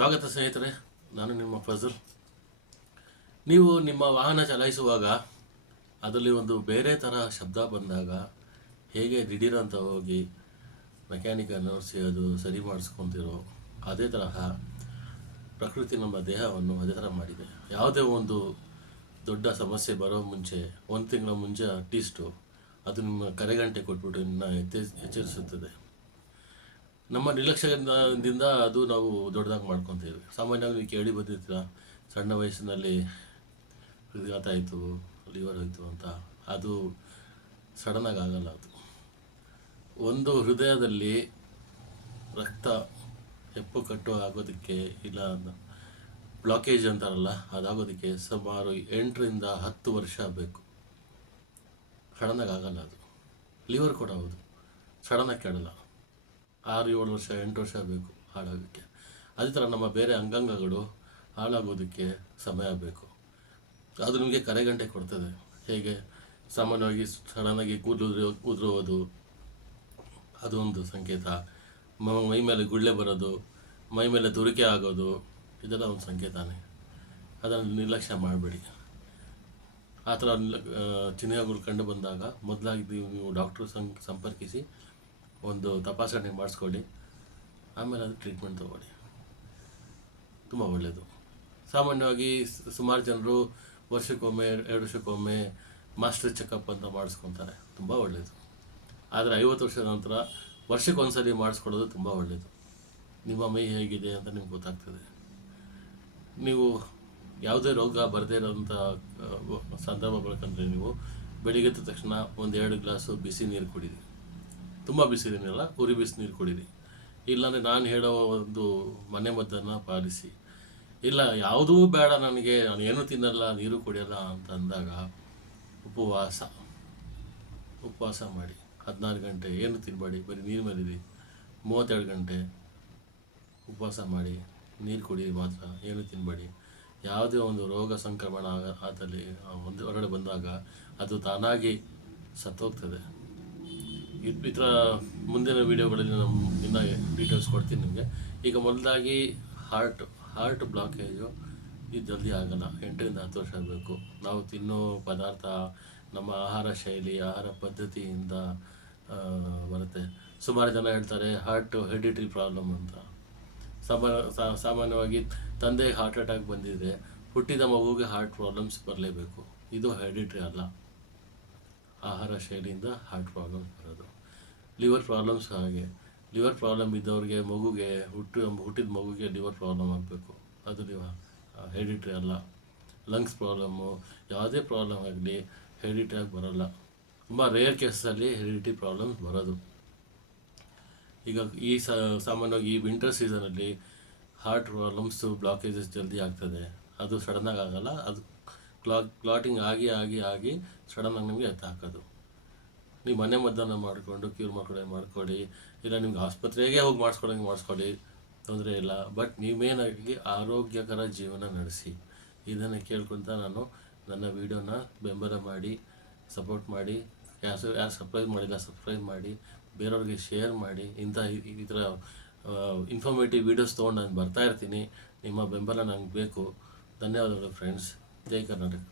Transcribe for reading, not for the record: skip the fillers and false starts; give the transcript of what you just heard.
ಸ್ವಾಗತ ಸ್ನೇಹಿತರೆ, ನಾನು ನಿಮ್ಮ ಫಜಲ್. ನೀವು ನಿಮ್ಮ ವಾಹನ ಚಲಾಯಿಸುವಾಗ ಅದರಲ್ಲಿ ಒಂದು ಬೇರೆ ಥರ ಶಬ್ದ ಬಂದಾಗ ಹೇಗೆ ದಿಢೀರಂತ ಹೋಗಿ ಮೆಕ್ಯಾನಿಕನ್ನು ನೋಡಿಸಿ ಅದು ಸರಿ ಮಾಡಿಸ್ಕೊತಿರೋ ಅದೇ ತರಹ ಪ್ರಕೃತಿ ನಮ್ಮ ದೇಹವನ್ನು ಅದೇ ಥರ ಮಾಡಿದೆ. ಯಾವುದೇ ಒಂದು ದೊಡ್ಡ ಸಮಸ್ಯೆ ಬರೋ ಮುಂಚೆ 1 ತಿಂಗಳ ಮುಂಚೆ ಅಟ್ಲೀಸ್ಟು ಅದು ನಿಮ್ಮ ಕರೆಗಂಟೆ ಕೊಟ್ಬಿಟ್ಟು ಇನ್ನು ಎಚ್ಚರಿಸುತ್ತದೆ. ನಮ್ಮ ನಿರ್ಲಕ್ಷ್ಯದಿಂದ ಅದು ನಾವು ದೊಡ್ಡದಾಗಿ ಮಾಡ್ಕೊತೀವಿ. ಸಾಮಾನ್ಯವಾಗಿ ನೀವು ಕೇಳಿ ಬಂದಿರ್ತೀರ, ಸಣ್ಣ ವಯಸ್ಸಿನಲ್ಲಿ ಹೃದಯಾಘಾತ ಆಯಿತು, ಲಿವರ್ ಹೋಯಿತು ಅಂತ. ಅದು ಸಡನ್ನಾಗಿ ಆಗಲ್ಲ. ಅದು ಒಂದು ಹೃದಯದಲ್ಲಿ ರಕ್ತ ಹೆಪ್ಪುಕಟ್ಟು ಆಗೋದಕ್ಕೆ, ಇಲ್ಲ ಬ್ಲಾಕೇಜ್ ಅಂತಾರಲ್ಲ, ಅದಾಗೋದಕ್ಕೆ ಸುಮಾರು 8ರಿಂದ 10 ವರ್ಷ ಬೇಕು. ಸಡನ್ನಾಗಿ ಆಗಲ್ಲ. ಅದು ಲಿವರ್ ಕೂಡ ಹೌದು, ಸಡನ್ನಾಗಿ ಕೆಡಲ್ಲ. 6-7 ವರ್ಷ 8 ವರ್ಷ ಬೇಕು ಹಾಳಾಗೋಕ್ಕೆ. ಅದೇ ಥರ ನಮ್ಮ ಬೇರೆ ಅಂಗಾಂಗಗಳು ಹಾಳಾಗೋದಕ್ಕೆ ಸಮಯ ಬೇಕು. ಅದು ನಿಮಗೆ ಕರೆಗಂಟೆ ಕೊಡ್ತದೆ. ಹೇಗೆ ಸಾಮಾನ್ಯವಾಗಿ ಸಡನ್ನಾಗಿ ಉದುರೋದು ಅದೊಂದು ಸಂಕೇತ, ಮೈ ಮೇಲೆ ಗುಳ್ಳೆ ಬರೋದು, ಮೈ ಮೇಲೆ ತುರಿಕೆ ಆಗೋದು, ಇದೆಲ್ಲ ಒಂದು ಸಂಕೇತನೇ. ಅದನ್ನು ನಿರ್ಲಕ್ಷ್ಯ ಮಾಡಬೇಡಿ. ಆ ಥರ ಚಿಹ್ನೆಗಳು ಕಂಡು ಬಂದಾಗ ಮೊದಲಾಗಿ ನೀವು ಡಾಕ್ಟ್ರು ಸಂಪರ್ಕಿಸಿ ಒಂದು ತಪಾಸಣೆ ಮಾಡಿಸ್ಕೊಳ್ಳಿ. ಆಮೇಲೆ ಅದು ಟ್ರೀಟ್ಮೆಂಟ್ ತೊಗೊಳ್ಳಿ, ತುಂಬ ಒಳ್ಳೆಯದು. ಸಾಮಾನ್ಯವಾಗಿ ಸುಮಾರು ಜನರು ವರ್ಷಕ್ಕೊಮ್ಮೆ 2 ವರ್ಷಕ್ಕೊಮ್ಮೆ ಮಾಸ್ಟರ್ ಚೆಕಪ್ ಅಂತ ಮಾಡಿಸ್ಕೊತಾರೆ, ತುಂಬ ಒಳ್ಳೆಯದು. ಆದರೆ 50 ವರ್ಷದ ನಂತರ ವರ್ಷಕ್ಕೊಂದ್ಸರಿ ಮಾಡಿಸ್ಕೊಳ್ಳೋದು ತುಂಬ ಒಳ್ಳೆಯದು. ನಿಮ್ಮ ಮೈ ಹೇಗಿದೆ ಅಂತ ನಿಮ್ಗೆ ಗೊತ್ತಾಗ್ತದೆ. ನೀವು ಯಾವುದೇ ರೋಗ ಬರದೇ ಇರೋಂಥ ಸಂದರ್ಭ ಬೇಕಂದರೆ ನೀವು ಬೆಳಿಗ್ಗೆ ಎದ್ದ ತಕ್ಷಣ 1-2 ಗ್ಲಾಸು ಬಿಸಿ ನೀರು ಕುಡೀರಿ. ತುಂಬ ಬಿಸಿ ನೀರಲ್ಲ, ಉರಿ ಬಿಸಿ ನೀರು ಕುಡೀರಿ. ಇಲ್ಲಾಂದರೆ ನಾನು ಹೇಳೋ ಒಂದು ಮನೆ ಮದ್ದನ್ನು ಪಾಲಿಸಿ. ಇಲ್ಲ ಯಾವುದೂ ಬೇಡ ನನಗೆ, ನಾನು ಏನೂ ತಿನ್ನಲ್ಲ, ನೀರು ಕುಡಿಯಲ್ಲ ಅಂತ ಅಂದಾಗ ಉಪವಾಸ ಮಾಡಿ. 16 ಗಂಟೆ ಏನು ತಿನ್ನಬೇಡಿ, ಬರೀ ನೀರು ಮೇಲಿರಿ. 32 ಗಂಟೆ ಉಪವಾಸ ಮಾಡಿ, ನೀರು ಕುಡಿಯಿರಿ ಮಾತ್ರ, ಏನು ತಿನ್ನಬೇಡಿ. ಯಾವುದೇ ಒಂದು ರೋಗ ಸಂಕ್ರಮಣ ಆದಲ್ಲಿ ಒಂದು ಹೊರಗಡೆ ಬಂದಾಗ ಅದು ತಾನಾಗಿ ಸತ್ತೋಗ್ತದೆ. ಈ ಥರ ಮುಂದಿನ ವೀಡಿಯೋಗಳಲ್ಲಿ ನಾನು ಇನ್ನೂ ಡೀಟೇಲ್ಸ್ ಕೊಡ್ತೀನಿ ನಿಮಗೆ. ಈಗ ಮೊದಲಾಗಿ ಹಾರ್ಟ್ ಬ್ಲಾಕೇಜು ಇದು ಜಲ್ದಿ ಆಗಲ್ಲ, 8ರಿಂದ 10 ವರ್ಷ ಬೇಕು. ನಾವು ತಿನ್ನೋ ಪದಾರ್ಥ, ನಮ್ಮ ಆಹಾರ ಶೈಲಿ, ಆಹಾರ ಪದ್ಧತಿಯಿಂದ ಬರುತ್ತೆ. ಸುಮಾರು ಜನ ಹೇಳ್ತಾರೆ ಹಾರ್ಟ್ ಹೆರಿಡಿಟರಿ ಪ್ರಾಬ್ಲಮ್ ಅಂತ. ಸಾಮಾನ್ಯವಾಗಿ ತಂದೆಗೆ ಹಾರ್ಟ್ ಅಟ್ಯಾಕ್ ಬಂದಿದೆ, ಹುಟ್ಟಿದ ಮಗುವಿಗೆ ಹಾರ್ಟ್ ಪ್ರಾಬ್ಲಮ್ಸ್ ಬರಲೇಬೇಕು. ಇದು ಹೆರಿಡಿಟರಿ ಅಲ್ಲ, ಆಹಾರ ಶೈಲಿಯಿಂದ ಹಾರ್ಟ್ ಪ್ರಾಬ್ಲಮ್ಸ್ ಬರೋದು. ಲಿವರ್ ಪ್ರಾಬ್ಲಮ್ಸ್ ಹಾಗೆ. ಲಿವರ್ ಪ್ರಾಬ್ಲಮ್ ಇದ್ದವ್ರಿಗೆ ಮಗುಗೆ ಹುಟ್ಟಿದ ಮಗುಗೆ ಲಿವರ್ ಪ್ರಾಬ್ಲಮ್ ಆಗಬೇಕು, ಅದು ಹೆರಿಡಿಟರಿ ಅಲ್ಲ. ಲಂಗ್ಸ್ ಪ್ರಾಬ್ಲಮ್ಮು, ಯಾವುದೇ ಪ್ರಾಬ್ಲಮ್ ಆಗಲಿ ಹೆರಿಡಿಟರಿ ಆಗಿ ಬರೋಲ್ಲ. ತುಂಬ ರೇರ್ ಕೇಸಲ್ಲಿ ಹೆರಿಡಿಟರಿ ಪ್ರಾಬ್ಲಮ್ಸ್ ಬರೋದು. ಈಗ ಈ ಸಾಮಾನ್ಯವಾಗಿ ಈ ವಿಂಟರ್ ಸೀಸನಲ್ಲಿ ಹಾರ್ಟ್ ಪ್ರಾಬ್ಲಮ್ಸು, ಬ್ಲಾಕೇಜಸ್ ಜಲ್ದಿ ಆಗ್ತದೆ. ಅದು ಸಡನ್ನಾಗಿ ಆಗಲ್ಲ, ಅದು ಕ್ಲಾಟಿಂಗ್ ಆಗಿ ಸಡನ್ನಾಗಿ ನಿಮಗೆ ಎತ್ತ ಹಾಕೋದು. ನೀವು ಮನೆ ಮದ್ದನ್ನು ಮಾಡಿಕೊಂಡು ಕ್ಯೂರ್ ಮಾಡ್ಕೊಳ್ಳಿ. ಇಲ್ಲ ನಿಮ್ಗೆ ಆಸ್ಪತ್ರೆಗೆ ಹೋಗಿ ಮಾಡಿಸ್ಕೊಳ್ಳಿ, ತೊಂದರೆ ಇಲ್ಲ. ಬಟ್ ನೀವೇನಾಗಿ ಆರೋಗ್ಯಕರ ಜೀವನ ನಡೆಸಿ. ಇದನ್ನು ಕೇಳ್ಕೊತ ನಾನು ನನ್ನ ವೀಡಿಯೋನ ಬೆಂಬಲ ಮಾಡಿ, ಸಪೋರ್ಟ್ ಮಾಡಿ. ಯಾರು ಸಬ್ಸ್ಕ್ರೈಬ್ ಮಾಡಿಲ್ಲ ಸಬ್ಸ್ಕ್ರೈಬ್ ಮಾಡಿ, ಬೇರೆಯವ್ರಿಗೆ ಶೇರ್ ಮಾಡಿ. ಈ ಥರ ಇನ್ಫಾರ್ಮೇಟಿವ್ ವೀಡಿಯೋಸ್ ತೊಗೊಂಡು ನಾನು ಬರ್ತಾಯಿರ್ತೀನಿ. ನಿಮ್ಮ ಬೆಂಬಲ ನನಗೆ ಬೇಕು. ಧನ್ಯವಾದಗಳು ಫ್ರೆಂಡ್ಸ್. ಜೈ ಕರ್ನಾಟಕ.